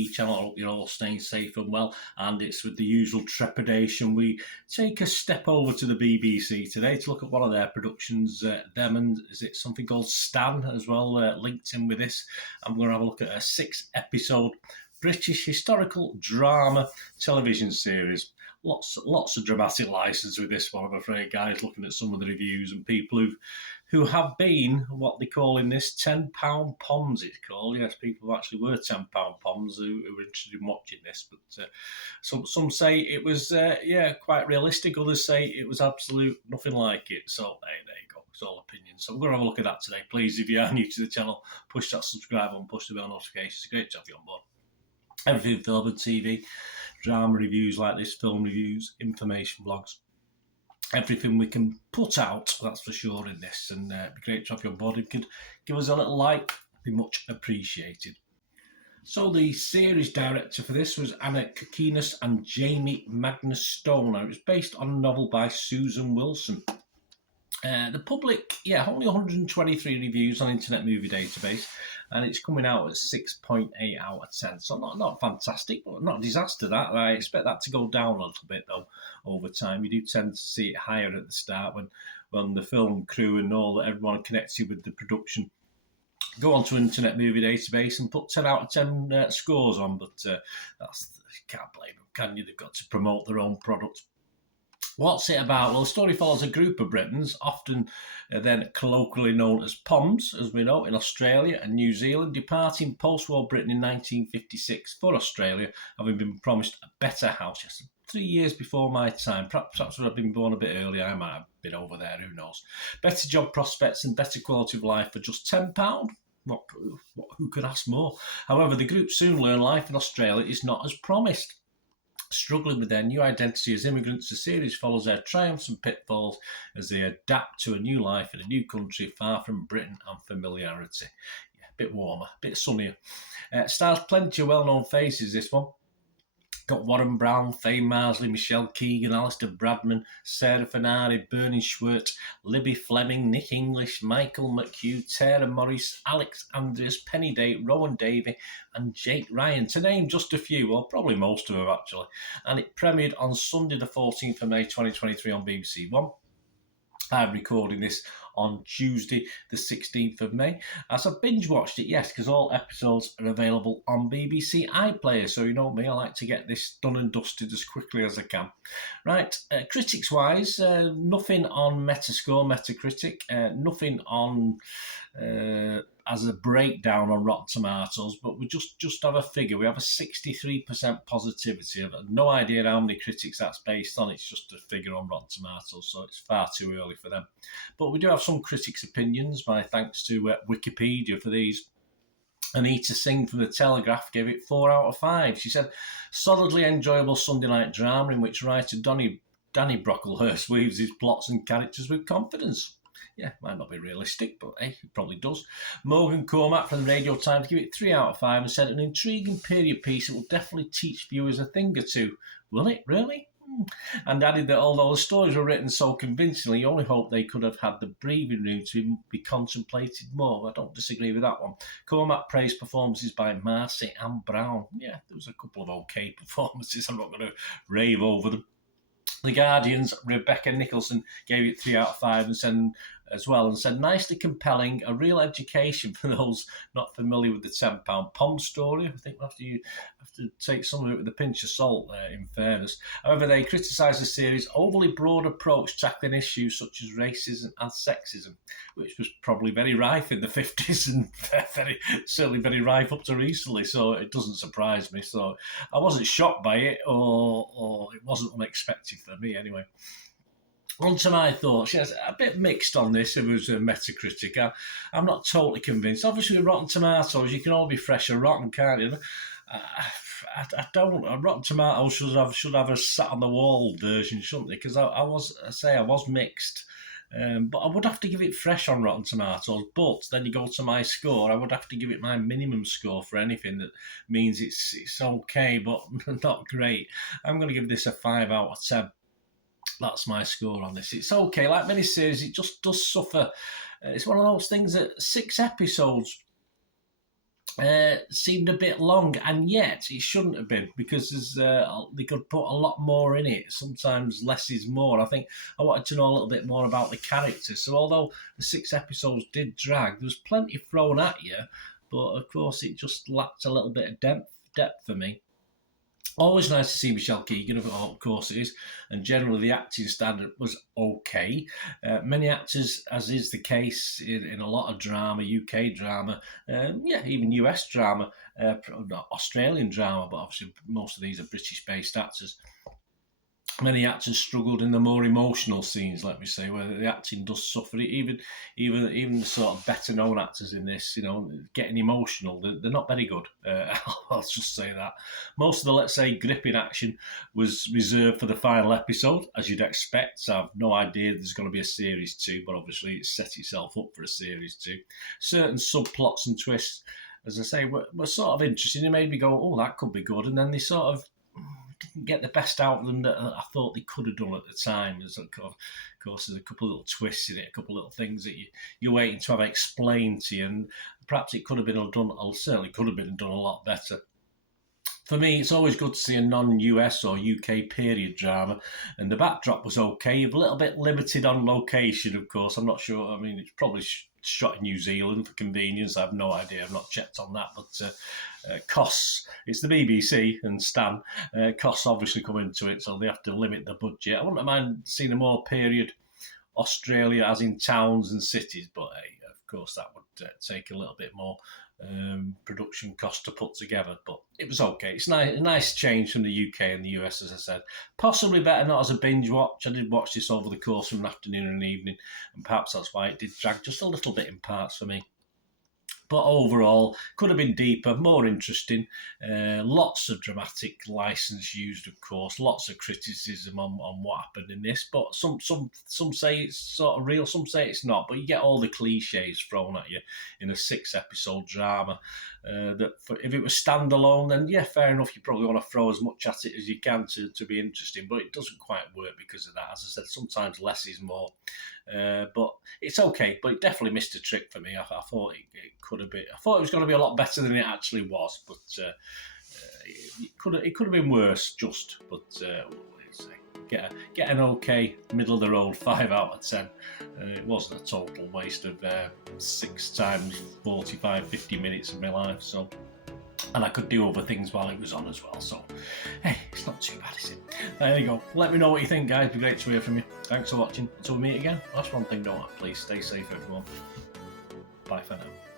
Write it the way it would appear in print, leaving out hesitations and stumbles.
TV channel. I hope you're all staying safe and well, and it's with the usual trepidation we take a step over to the BBC today to look at one of their productions. Them and is it something called Stan as well, linked in with this. I'm going to have a look at a 6-episode British historical drama television series. Lots of dramatic license with this one, I'm afraid, guys, looking at some of the reviews and people who have been what they call in this £10 Poms, it's called. Yes, people who actually were £10 Poms who were interested in watching this. But some say it was, quite realistic. Others say it was absolute nothing like it. So, hey, there you go. It's all opinions. So we're going to have a look at that today. Please, if you are new to the channel, push that subscribe button, push the bell notifications. It's great to have you on board. Everything film and TV, drama reviews like this, film reviews, information vlogs, everything we can put out, that's for sure, in this. And it'd be great to have you on board. If you could give us a little like, it'd be much appreciated. So the series director for this was Anna Kokinas and Jamie Magnus Stoner. It was based on a novel by Susan Wilson. The public, only 123 reviews on Internet Movie Database, and it's coming out at 6.8 out of 10. So not fantastic, but not a disaster that. I expect that to go down a little bit though over time. You do tend to see it higher at the start when the film crew and all that everyone connected with the production go onto Internet Movie Database and put 10 out of 10 scores on. But you can't blame them, can you? They've got to promote their own product. What's it about? Well, the story follows a group of Britons, often then colloquially known as Poms, as we know, in Australia and New Zealand, departing post-war Britain in 1956 for Australia, having been promised a better house. Yes, 3 years before my time. Perhaps would have been born a bit earlier. I might have been over there, who knows. Better job prospects and better quality of life for just £10. Who could ask more? However, the group soon learn life in Australia is not as promised. Struggling with their new identity as immigrants, the series follows their triumphs and pitfalls as they adapt to a new life in a new country far from Britain and familiarity. Yeah, a bit warmer, a bit sunnier. Stars plenty of well-known faces, this one. Got Warren Brown, Faye Marsley, Michelle Keegan, Alistair Bradman, Sarah Fernari, Bernie Schwertz, Libby Fleming, Nick English, Michael McHugh, Tara Morris, Alex Andrews, Penny Day, Rowan Davey and Jake Ryan, to name just a few, or probably most of them actually. And it premiered on Sunday the 14th of May 2023 on BBC One. I'm recording this on Tuesday the 16th of May. As I binge watched it, yes, because all episodes are available on BBC iPlayer. So you know me, I like to get this done and dusted as quickly as I can. Right, critics-wise, nothing on Metacritic, nothing on as a breakdown on Rotten Tomatoes, but we just have a figure. We have a 63% positivity. I've no idea how many critics that's based on. It's just a figure on Rotten Tomatoes, so it's far too early for them. But we do have some critics' opinions. My thanks to Wikipedia for these. Anita Singh from The Telegraph gave it 4 out of 5. She said, solidly enjoyable Sunday night drama in which writer Danny Brocklehurst weaves his plots and characters with confidence. Yeah, might not be realistic, but hey, it probably does. Morgan Cormack from the Radio Times gave it 3 out of 5 and said, an intriguing period piece that will definitely teach viewers a thing or two. Will it, really? And added that although the stories were written so convincingly, you only hope they could have had the breathing room to be contemplated more. I don't disagree with that one. Cormac praised performances by Marcy and Brown. Yeah, there was a couple of okay performances. I'm not going to rave over them. The Guardian's Rebecca Nicholson gave it 3 out of 5 and said nicely compelling, a real education for those not familiar with the £10 Poms story. I think you have to take some of it with a pinch of salt there, in fairness. However, they criticised the series' overly broad approach tackling issues such as racism and sexism, which was probably very rife in the 50s and certainly very rife up to recently, so it doesn't surprise me. So I wasn't shocked by it, or it wasn't unexpected for me anyway. On to my thoughts. Yes, a bit mixed on this. It was a Metacritic. I'm not totally convinced. Obviously, with Rotten Tomatoes, you can all be fresh or rotten, can't you? I don't. Rotten Tomatoes should have a sat on the wall version, shouldn't they? Because I was mixed. But I would have to give it fresh on Rotten Tomatoes. But then you go to my score, I would have to give it my minimum score for anything that means it's okay, but not great. I'm going to give this a 5 out of 10. That's my score on this. It's okay. Like many series, it just does suffer. It's one of those things that 6 episodes seemed a bit long, and yet it shouldn't have been, because they could put a lot more in it. Sometimes less is more. I think I wanted to know a little bit more about the characters. So although the 6 episodes did drag, there was plenty thrown at you, but of course it just lacked a little bit of depth for me. Always nice to see Michelle Keegan, of course it is, and generally the acting standard was okay. Many actors, as is the case in a lot of drama, UK drama, even US drama, Australian drama, but obviously most of these are British-based actors. Many actors struggled in the more emotional scenes, let me say, where the acting does suffer. Even the sort of better known actors in this, getting emotional, they're not very good. I'll just say that. Most of the, let's say, gripping action was reserved for the final episode, as you'd expect. So I've no idea there's going to be a series 2, but obviously it's set itself up for a series 2. Certain subplots and twists, as I say, were sort of interesting. They made me go, oh, that could be good. And then they sort of didn't get the best out of them that I thought they could have done at the time. There's, of course, there's a couple of little twists in it, a couple of little things that you're waiting to have explained to you, and perhaps it could have been done, certainly could have been done a lot better. For me, it's always good to see a non-US or UK period drama, and the backdrop was okay. A little bit limited on location, of course. I'm not sure. I mean, it's probably shot in New Zealand for convenience. I have no idea. I've not checked on that. But costs, it's the BBC and Stan. Costs obviously come into it, so they have to limit the budget. I wouldn't mind seeing a more period Australia, as in towns and cities, but of course that would take a little bit more production cost to put together, but it was okay. It's a nice change from the UK and the US, as I said. Possibly better not as a binge watch. I did watch this over the course of an afternoon and an evening, and perhaps that's why it did drag just a little bit in parts for me. But overall, could have been deeper, more interesting. Lots of dramatic license used, of course. Lots of criticism on what happened in this. But some say it's sort of real, some say it's not. But you get all the cliches thrown at you in a 6-episode drama. If it was standalone, then yeah, fair enough. You probably want to throw as much at it as you can to be interesting. But it doesn't quite work because of that. As I said, sometimes less is more. But it's okay. But it definitely missed a trick for me. I thought it could have been. I thought it was going to be a lot better than it actually was. But it could have been worse. But get an okay middle of the road 5 out of 10. It wasn't a total waste of 6 times 45-50 minutes of my life. So. And I could do other things while it was on as well. So, hey, it's not too bad, is it? There you go. Let me know what you think, guys. It'd be great to hear from you. Thanks for watching. Until we meet again, last one thing, don't I? Please stay safe, everyone. Bye for now.